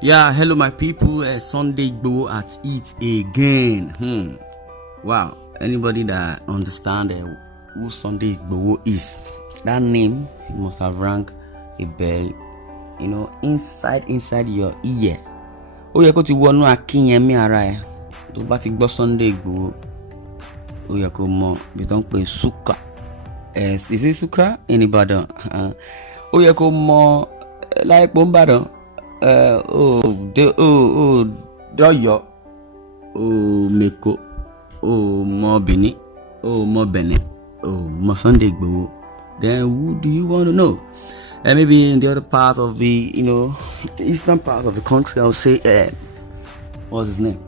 Yeah, hello my people. Sunday Igboho at it again. Wow. Anybody that understand who Sunday Igboho is, that name must have rang a bell, inside your ear. Ó yẹ kó ti wọnú akínyẹmí ara ẹ tó bá ti gbọ́ Sunday Igboho. Ó yẹ kó mọ̀ bí tó ń pè suka. Is it suka in Ibadan? Ó yẹ kó mọ̀ láìpẹ́ ń bàdàn. Dọ́yọ̀, Meko, mọ Benin, mọ Benin, mọ Sunday Igboho. Then who do you want to know? Maybe in the other part of the, the eastern part of the country, I'll say, what's his name?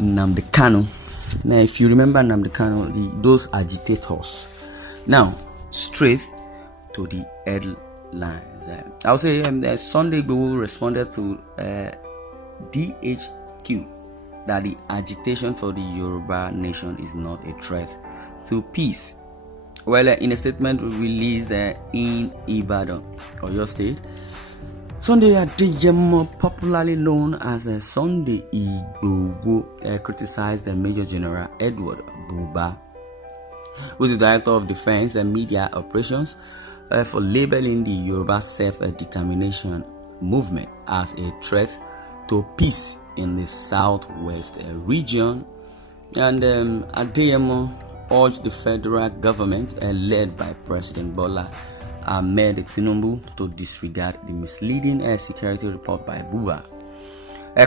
Nnamdi Kanu. Now, if you remember Nnamdi Kanu, those agitators. Now, straight to the headlines. I'll say Sunday Igboho responded to DHQ that the agitation for the Yoruba nation is not a threat to peace. Well, in a statement released in Ibadan, Oyo State, Sunday Adeyemo, popularly known as Sunday Igboho, criticized Major General Edward Buba, who is the Director of Defense and Media Operations, for labeling the Yoruba self-determination movement as a threat to peace in the southwest region. And Adeyemo urged the federal government, led by President Bola Ahmed Tinubu, to disregard the misleading security report by Buba,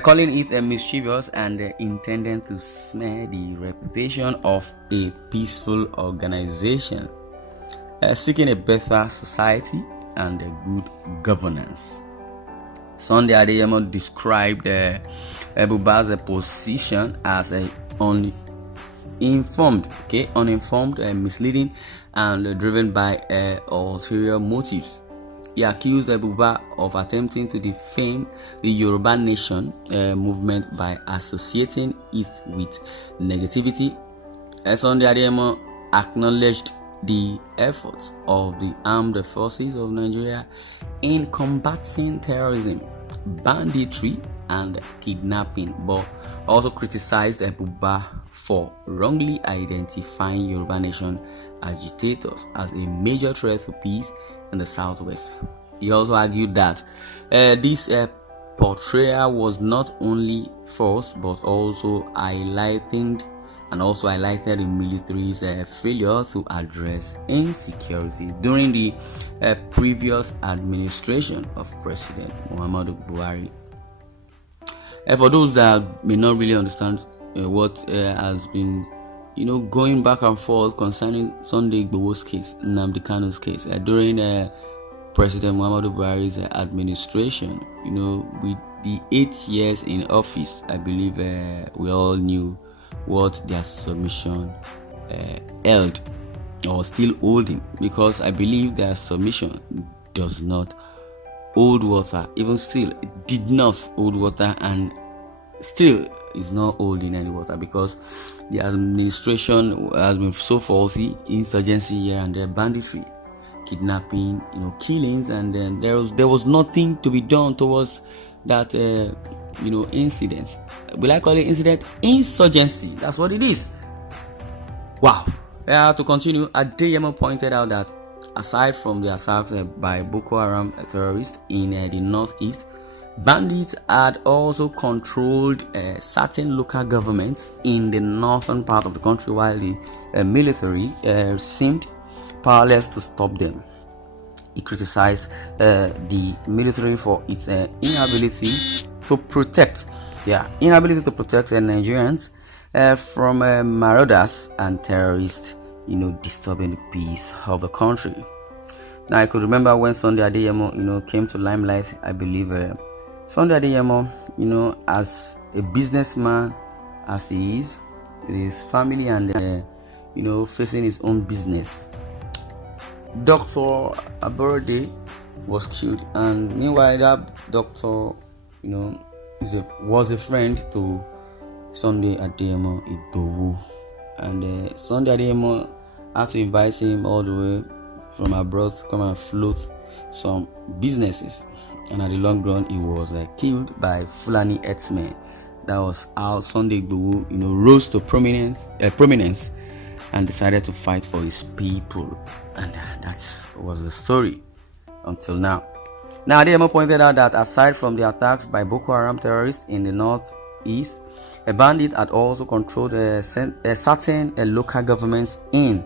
calling it mischievous and intended to smear the reputation of a peaceful organization seeking a better society and a good governance. Sunday Adeyemo described Buba's position as uninformed, misleading, and driven by ulterior motives. He accused Buba of attempting to defame the Yoruba nation movement by associating it with negativity. Sunday Adeyemo acknowledged the efforts of the armed forces of Nigeria in combating terrorism, banditry, and kidnapping, but also criticized Buba for wrongly identifying Yoruba nation agitators as a major threat to peace in the southwest. He also argued that this portrayal was not only false but also highlighted the military's failure to address insecurity during the previous administration of President Muhammadu Buhari. For those that may not really understand what has been, going back and forth concerning Sunday Igboho's case, Nnamdi Kanu's case, during President Muhammadu Buhari's administration, with the 8 years in office, I believe we all knew what their submission held or still holding, because I believe their submission does not hold water. Even still, it did not hold water and still is not holding any water, because the administration has been so faulty, insurgency here and there, banditry, kidnapping, killings, and then there was nothing to be done towards that incident. Will I call it incident? Insurgency. That's what it is. Wow. To continue, Adeyemo pointed out that aside from the attacks by Boko Haram terrorists in the northeast, bandits had also controlled certain local governments in the northern part of the country, while the military seemed powerless to stop them. He criticized the military for its inability to protect Nigerians from marauders and terrorists, disturbing the peace of the country. Now, I could remember when Sunday Adeyemo, came to limelight. I believe Sunday Adeyemo, as a businessman, as he is, with his family and facing his own business. Dr. Aborode was killed, and meanwhile that doctor, was a friend to Sunday Adeyemo Igboho, and Sunday Adeyemo had to invite him all the way from abroad to come and float some businesses. and at the long run, he was killed by Fulani herdsmen. That was how Sunday Igboho, rose to prominence and decided to fight for his people, and that was the story until now. Now, Adeyemo pointed out that aside from the attacks by Boko Haram terrorists in the northeast, a bandit had also controlled certain local governments in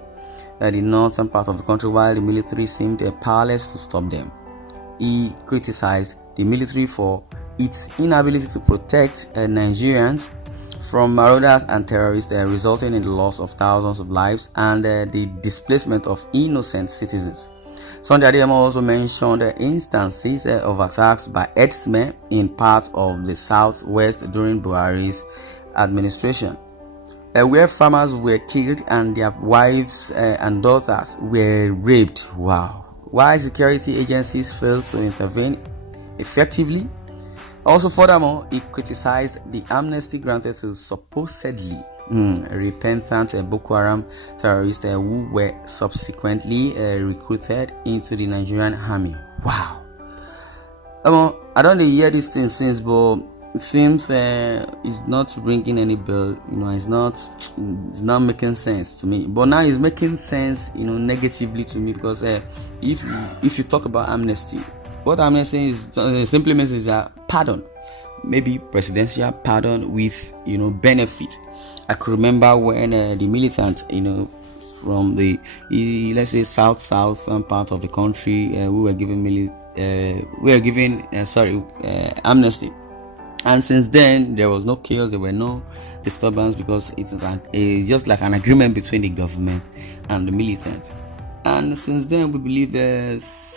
the northern part of the country, while the military seemed powerless to stop them. He criticized the military for its inability to protect Nigerians from marauders and terrorists, resulting in the loss of thousands of lives and the displacement of innocent citizens. Sunday Adeyemo also mentioned instances of attacks by herdsmen in parts of the southwest during Buhari's administration, where farmers were killed and their wives and daughters were raped. Wow. Why security agencies failed to intervene effectively. Also, furthermore, he criticized the amnesty granted to supposedly repentant Boko Haram terrorists who were subsequently recruited into the Nigerian army. Wow. I don't hear these things since, but it seems it's not ringing any bell. It's not making sense to me. But now it's making sense, negatively to me, because if you talk about amnesty, what amnesty is simply means is a pardon, maybe presidential pardon with benefit. I could remember when the militant, from the let's say southern part of the country, we were given amnesty, and since then there was no chaos, there were no disturbance, because it's just like an agreement between the government and the militants. And since then, we believe there's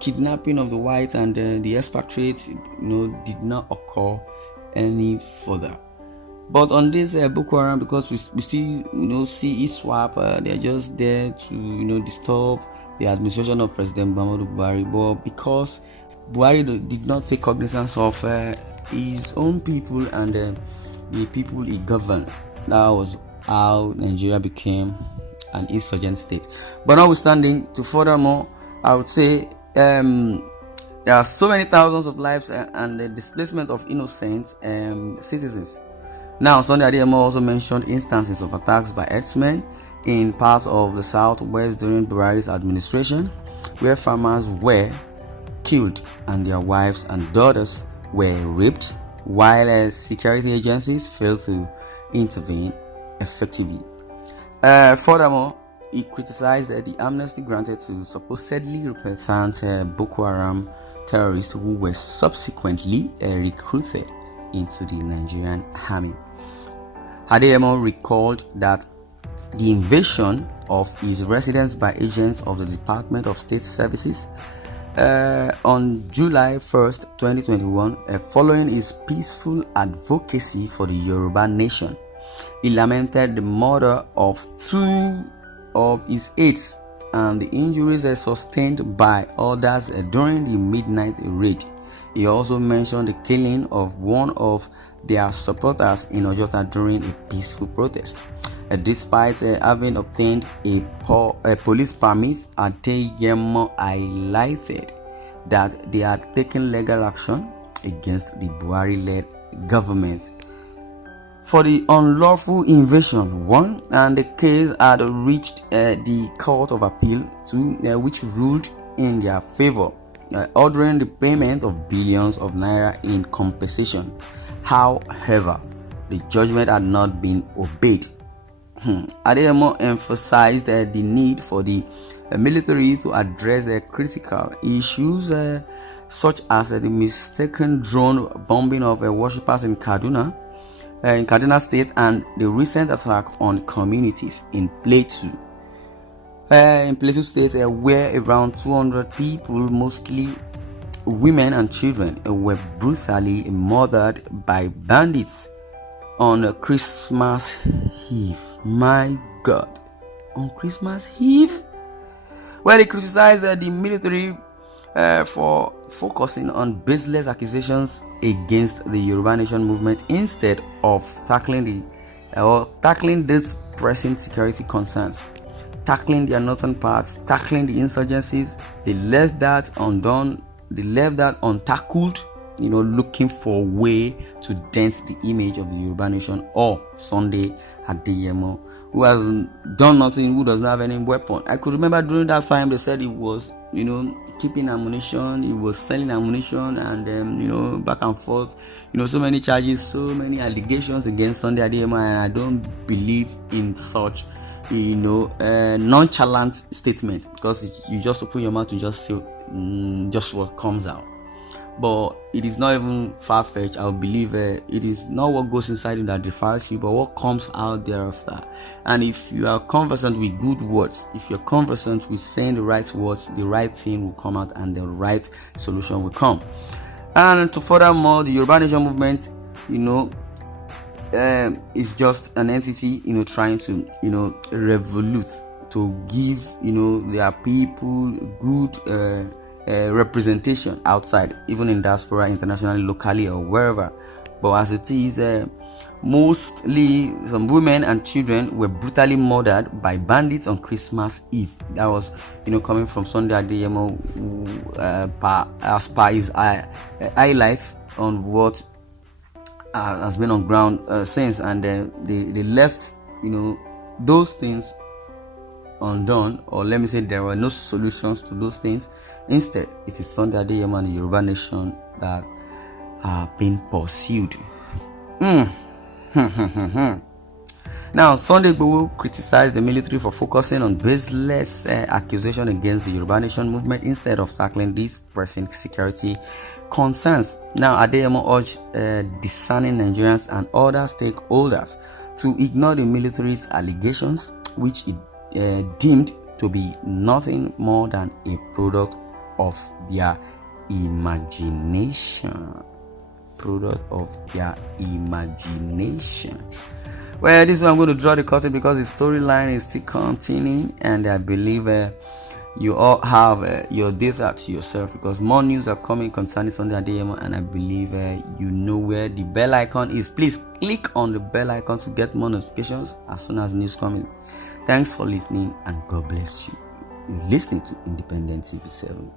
kidnapping of the whites and the expatriates, did not occur any further. But on this Boko Haram, because we still see ISWAP, they're just there to disturb the administration of President Buhari. But because Buhari did not take cognizance of his own people and the people he governed, that was how Nigeria became an insurgent state. But notwithstanding, furthermore, I would say there are so many thousands of lives and the displacement of innocent citizens. Now, Sunday Adeyemo also mentioned instances of attacks by herdsmen in parts of the southwest during Buhari's administration, where farmers were killed and their wives and daughters were raped, while security agencies failed to intervene effectively. Furthermore, he criticized the amnesty granted to supposedly repentant Boko Haram terrorists who were subsequently recruited into the Nigerian army. Adeyemo recalled that the invasion of his residence by agents of the Department of State Services on July 1st, 2021, following his peaceful advocacy for the Yoruba nation. He lamented the murder of 2 of his aides and the injuries sustained by others during the midnight raid. He also mentioned the killing of one of their supporters in Ojota during a peaceful protest. Despite having obtained a police permit, Adeyemo highlighted that they had taken legal action against the Buhari-led government for the unlawful invasion, and the case had reached the Court of Appeal, which ruled in their favor, ordering the payment of billions of naira in compensation. However, the judgment had not been obeyed. Adeyemo emphasized the need for the military to address critical issues such as the mistaken drone bombing of worshippers in Kaduna State, and the recent attack on communities in Plateau State, where around 200 people, mostly women and children, were brutally murdered by bandits on Christmas Eve. My God, on Christmas Eve? Well, he criticized the military for focusing on baseless accusations against the Yoruba Nation movement instead of tackling these pressing security concerns, tackling their northern path, tackling the insurgencies. They left that undone. they left that untackled, looking for a way to dent the image of the Yoruba nation, or Sunday Adeyemo, who has done nothing, who does not have any weapon. I could remember during that time they said he was, keeping ammunition, he was selling ammunition, and back and forth, so many charges, so many allegations against Sunday Adeyemo, and I don't believe in such, nonchalant statement, because you just open your mouth to just say just what comes out. But it is not even far-fetched. I believe it is not what goes inside you that defiles you, but what comes out thereafter. And if you are conversant with good words, if you're conversant with saying the right words, the right thing will come out and the right solution will come. And to furthermore, the Yoruba Nation movement, is just an entity, trying to, revolute, to give, their people good representation outside, even in diaspora, internationally, locally, or wherever. But as it is, mostly some women and children were brutally murdered by bandits on Christmas Eve. That was, coming from Sunday Adeyemo, as per his eye life on what has been on ground since, and they left, those things undone, or let me say there were no solutions to those things. Instead, it is Sunday Adeyemo and the Yoruba nation that are being pursued. Now, Sunday Igboho criticized the military for focusing on baseless accusation against the Yoruba nation movement instead of tackling these pressing security concerns. Now, Adeyemo urged discerning Nigerians and other stakeholders to ignore the military's allegations, which it deemed to be nothing more than a product of their imagination. Well, this is where I'm going to draw the curtain, because the storyline is still continuing, and I believe you all have your data to yourself, because more news are coming concerning Sunday Adeyemo, and I believe you know where the bell icon is. Please click on the bell icon to get more notifications as soon as news coming. Thanks for listening, and God bless you. You're listening to Independent TV 7.